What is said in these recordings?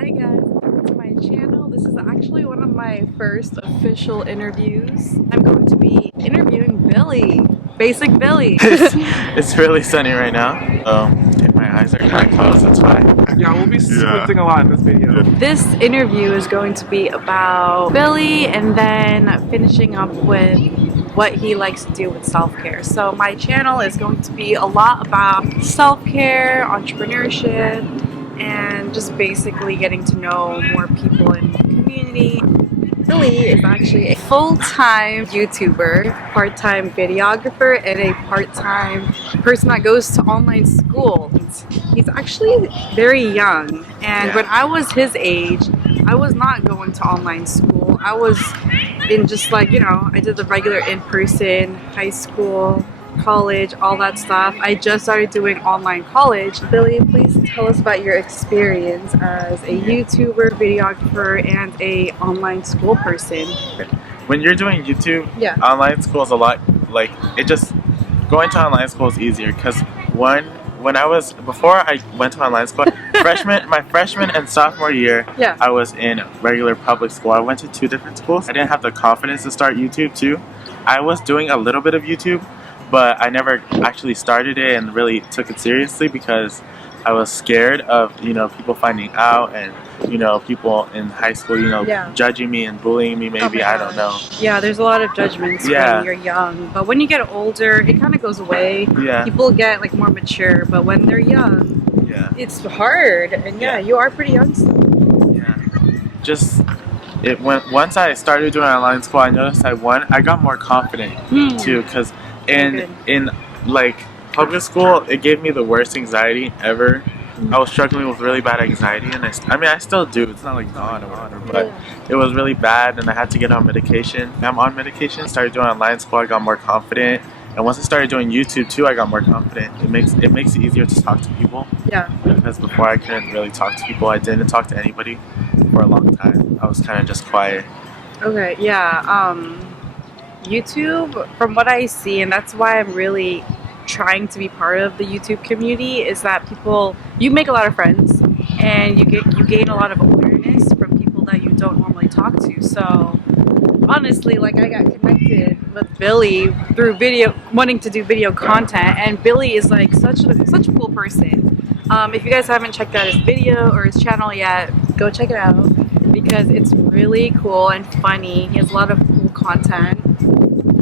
Hi guys, welcome to my channel. This is actually one of my first official interviews. I'm going to be interviewing Billy. Basic Billy. It's really sunny right now. My eyes are kind of closed, that's why. Yeah, we'll be squinting a lot in this video. This interview is going to be about Billy and then finishing up with what he likes to do with self-care. So my channel is going to be a lot about self-care, entrepreneurship, and just basically getting to know more people in the community. Billy is actually a full-time YouTuber, part-time videographer, and a part-time person that goes to online school. He's actually very young, and when I was his age, I was not going to online school. I was in just like, you know, I did the regular in-person high school, college, all that stuff. I just started doing online college. Billy, please tell us about your experience as a YouTuber, videographer, and a online school person. When you're doing YouTube, Yeah. online school is a lot, like, going to online school is easier because before I went to online school, my freshman and sophomore year, Yeah. I was in regular public school. I went to 2 different schools. I didn't have the confidence to start YouTube too. I was doing a little bit of YouTube, but I never actually started it and really took it seriously because I was scared of, people finding out and, people in high school, Yeah. judging me and bullying me maybe, I don't know. Yeah, there's a lot of judgments Yeah. when you're young, but when you get older, it kind of goes away. Yeah. People get like more mature, but when they're young, Yeah. it's hard. And yeah, you are pretty young still. Yeah. Once I started doing online school, I noticed I got more confident too, because in like public school, it gave me the worst anxiety ever. I was struggling with really bad anxiety, and I still do. It's not like gone or whatever, but it was really bad, and I had to get on medication. I'm on medication. Started doing online school, I got more confident, and once I started doing YouTube too, I got more confident. It makes it easier to talk to people. Yeah. Because before I couldn't really talk to people. I didn't talk to anybody for a long time. I was kind of just quiet. Okay, yeah. YouTube, from what I see, and that's why I'm really trying to be part of the YouTube community, is that you make a lot of friends and you gain a lot of awareness from people that you don't normally talk to. So honestly, like, I got connected with Billy through wanting to do video content, and Billy is like such a cool person. If you guys haven't checked out his video or his channel yet, go check it out because it's really cool and funny. He has a lot of cool content.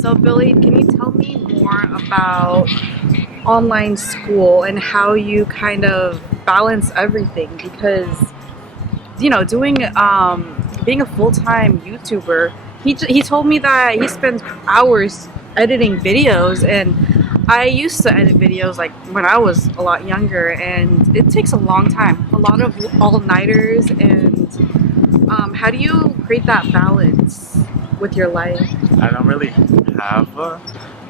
So Billy, can you tell me more about online school and how you kind of balance everything? Because, being a full-time YouTuber, he told me that he spends hours editing videos, and I used to edit videos like when I was a lot younger, and it takes a long time, a lot of all-nighters. And how do you create that balance with your life? I don't really have a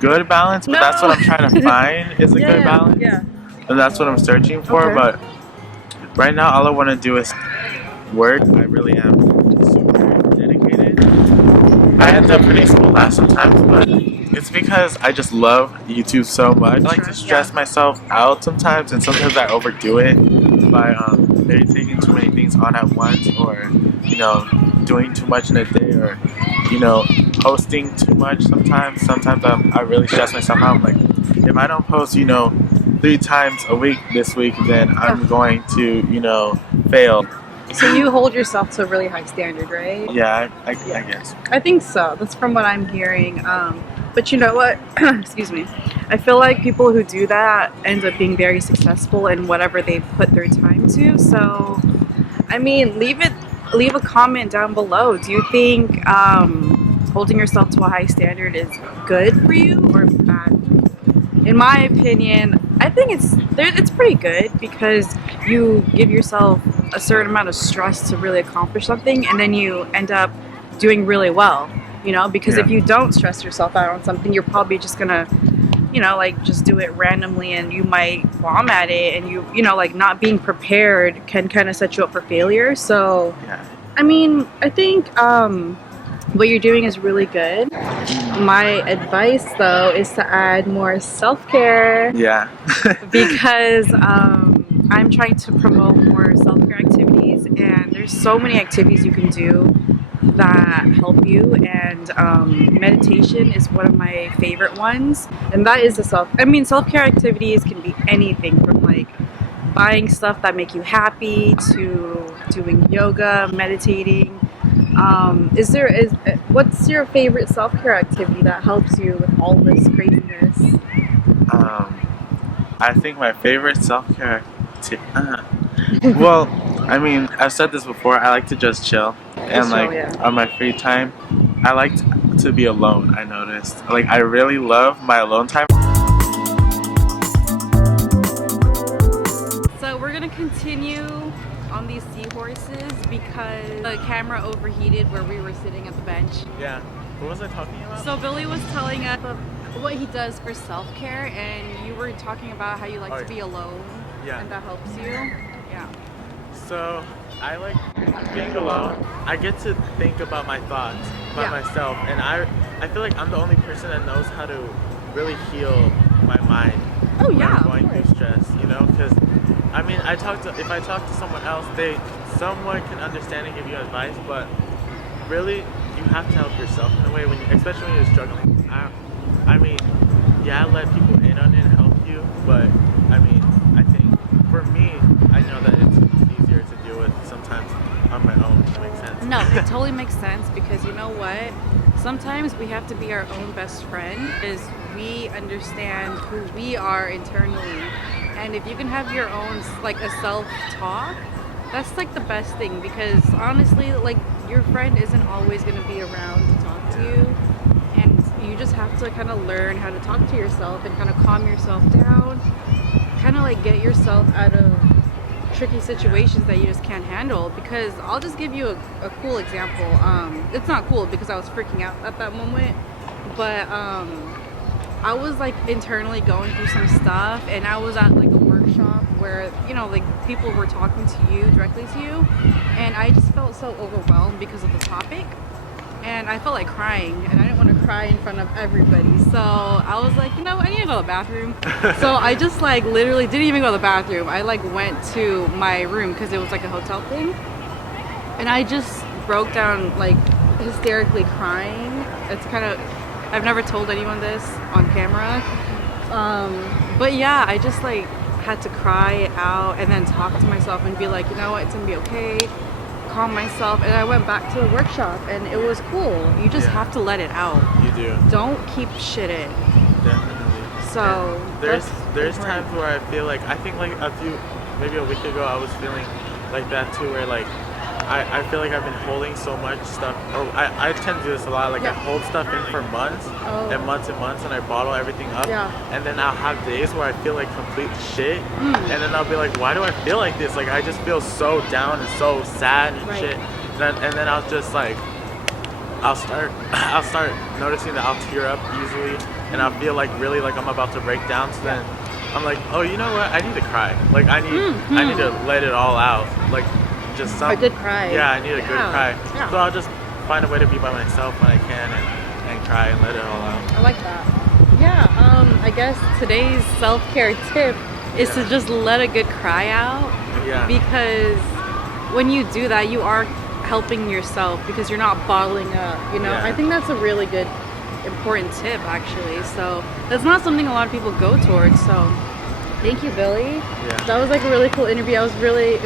good balance, but that's what I'm trying to find is a good balance. Yeah. And that's what I'm searching for. Okay. But right now, all I want to do is work. I really am super dedicated. I end up putting school last sometimes, but it's because I just love YouTube so much. I like to stress myself out sometimes, and sometimes I overdo it by maybe taking too many things on at once, or doing too much in a day, or posting too much sometimes. Sometimes I really stress myself out. I'm like, if I don't post 3 times a week this week, then I'm going to fail. So you hold yourself to a really high standard, right? Yeah, I guess. I think so. That's from what I'm hearing. But you know what? Excuse me. I feel like people who do that end up being very successful in whatever they put their time to. So, I mean, leave a comment down below. Do you think holding yourself to a high standard is good for you or bad? In my opinion, I think it's pretty good because you give yourself a certain amount of stress to really accomplish something, and then you end up doing really well. Because if you don't stress yourself out on something, you're probably just gonna, just do it randomly, and you might bomb at it, and like not being prepared can kind of set you up for failure. So, I mean, I think what you're doing is really good. My advice, though, is to add more self-care. Yeah. Because I'm trying to promote more self-care activities, and there's so many activities you can do that help you, and meditation is one of my favorite ones. And that is self-care activities can be anything from like buying stuff that make you happy to doing yoga, meditating. What's your favorite self-care activity that helps you with all this craziness? I think my favorite self-care well, I mean, I've said this before, I like to just chill. And Just like chill, yeah. on my free time, I like to be alone, I noticed. Like I really love my alone time. So we're gonna continue on these seahorses because the camera overheated where we were sitting at the bench. Yeah. What was I talking about? So Billy was telling us what he does for self-care, and you were talking about how you like to be alone. Yeah. And that helps you. Yeah. So I like being alone. I get to think about my thoughts by myself, and I feel like I'm the only person that knows how to really heal my mind. Oh when yeah, I'm going of through course. stress, you know, because I mean, if I talk to someone else, they somewhat can understand and give you advice, but really you have to help yourself in a way especially when you're struggling. I mean, yeah, let people in on it and help you, but I mean, I think for me, I know that it's easier to deal with sometimes on my own. If that makes sense. No, it totally makes sense because you know what? Sometimes we have to be our own best friend is we understand who we are internally. And if you can have your own like a self-talk, that's like the best thing because honestly, like your friend isn't always going to be around to talk to you. And you just have to kind of learn how to talk to yourself and kind of calm yourself down, kind of like get yourself out of tricky situations that you just can't handle. Because I'll just give you a cool example. It's not cool because I was freaking out at that moment, but I was like internally going through some stuff, and I was at like a workshop where, you know, like people were talking to you directly to you, and I just felt so overwhelmed because of the topic, and I felt like crying, and I didn't want to cry in front of everybody. So I was like, you know, I need to go to the bathroom. So I just like literally didn't even go to the bathroom. I like went to my room because it was like a hotel thing, and I just broke down like hysterically crying. It's kind of, I've never told anyone this on camera, but yeah, I just like had to cry it out and then talk to myself and be like, you know what, it's gonna be okay, calm myself. And I went back to the workshop and it was cool. You just have to let it out. You do. Don't keep shit in. Definitely. So and there's times where I feel like, I think like maybe a week ago I was feeling like that too, where like I feel like I've been holding so much stuff, or I tend to do this a lot, like I hold stuff in for months and months and months, and I bottle everything up, and then I'll have days where I feel like complete shit, and then I'll be like, why do I feel like this? Like I just feel so down and so sad and shit, and then I'll just like, I'll start noticing that I'll tear up easily, and I'll feel like really like I'm about to break down, so then I'm like, oh, you know what, I need to cry, like I need to let it all out, like just a good cry. Yeah, I need a good cry. So I'll just find a way to be by myself when I can and cry and let it all out. I like that. Yeah, I guess today's self-care tip is to just let a good cry out. Yeah. Because when you do that, you are helping yourself because you're not bottling up, you know? Yeah. I think that's a really good, important tip, actually. So that's not something a lot of people go towards, so thank you, Billy. Yeah. That was like a really cool interview. It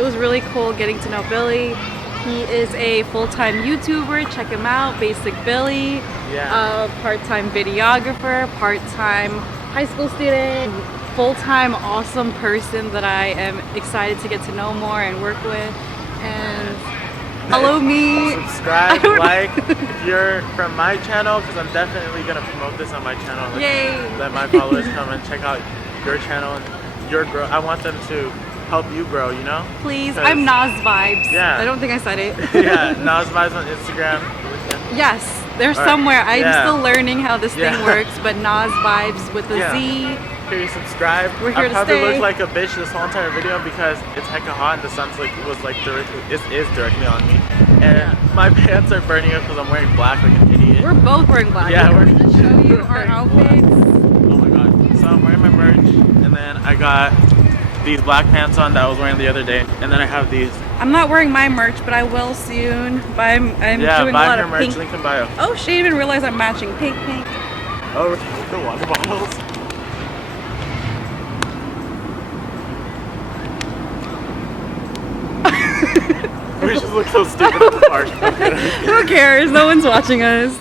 was really cool getting to know Billy. He is a full-time YouTuber. Check him out, Basic Billy. Yeah. Part-time videographer, part-time high school student, full-time awesome person that I am excited to get to know more and work with. And follow me. Subscribe, like, if you're from my channel, because I'm definitely going to promote this on my channel. Yay. Let my followers come and check out your channel and your growth. I want them to help you grow, you know? Please, I'm Nas Vibes. Yeah. I don't think I said it. Yeah, Nas Vibes on Instagram. Yes, they're somewhere. I'm still learning how this thing works, but Nas Vibes with a Z. Here you subscribe. We're here I to probably stay. look like a bitch this whole entire video because it's hecka hot and the sun's like is directly on me. And my pants are burning up because I'm wearing black like an idiot. We're both wearing black. Yeah, we're going to show you our outfits. Oh my god. So I'm wearing my merch, and then I got these black pants on that I was wearing the other day, and then I have these I'm not wearing my merch, but I will soon. But I'm Yeah, doing a buy lot her of merch, pink. link in bio. Oh, she didn't even realize I'm matching pink. Oh, the water bottles. We just look so stupid at the park. Who cares? No one's watching us.